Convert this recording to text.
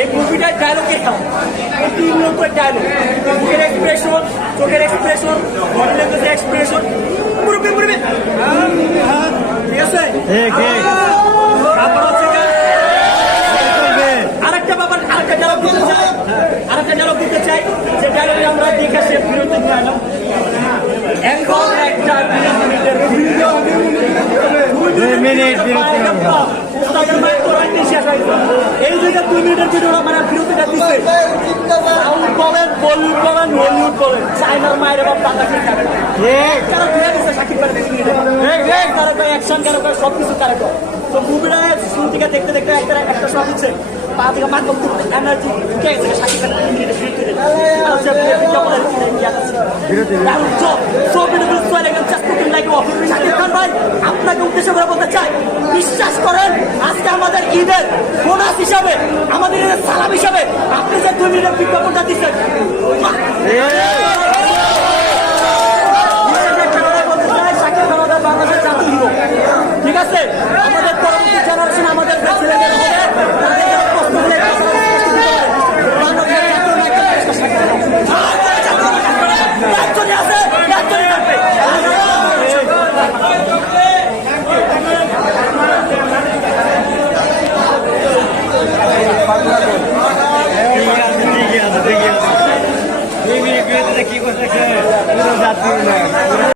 এই মুভিটার ডায়লগের দাম তিন নম্বর ডায়লগ, মুখের এক্সপ্রেশন, চোখের এক্সপ্রেশন, বডি ল্যাঙ্গুয়েজের এক্সপ্রেশন, মুরব্বি মুরব্বি, ঠিক আছে। তারপর হচ্ছে আরেকটা ব্যাপার, আরেকটা ডায়লগ দিতে চাই, যে ডায়লগে আমরা দেখে সে বিরতি নিয়ে আনলাম। এখন একটা ভিডিও 2 মিনিট এই জায়গায় 2 মিনিটের ভিডিওটা মানে বিরতিটা দিচ্ছে। সাউন্ড বলেন, বলিউড বলেন, হলিউড বলেন, চাইনার মায়ের বাপ টাকা ঠিক থাকে কারো দিয়ে দিচ্ছে সাকিব খান কারো অ্যাকশন কারো সবকিছু কারো। তো মুভিটা শুরু থেকে দেখতে দেখতে একটা সব হচ্ছে পা থেকে মাধ্যম এনার্জি কে সাকিব খান আপনাকে উদ্দেশ্য করে বলতে চাই, বিশ্বাস করেন আজকে আমাদের ঈদের বোনাস হিসাবে, আমাদের ঈদের সালাম হিসাবে আপনি যে 2 মিনিটের বিজ্ঞাপনটা দিচ্ছেন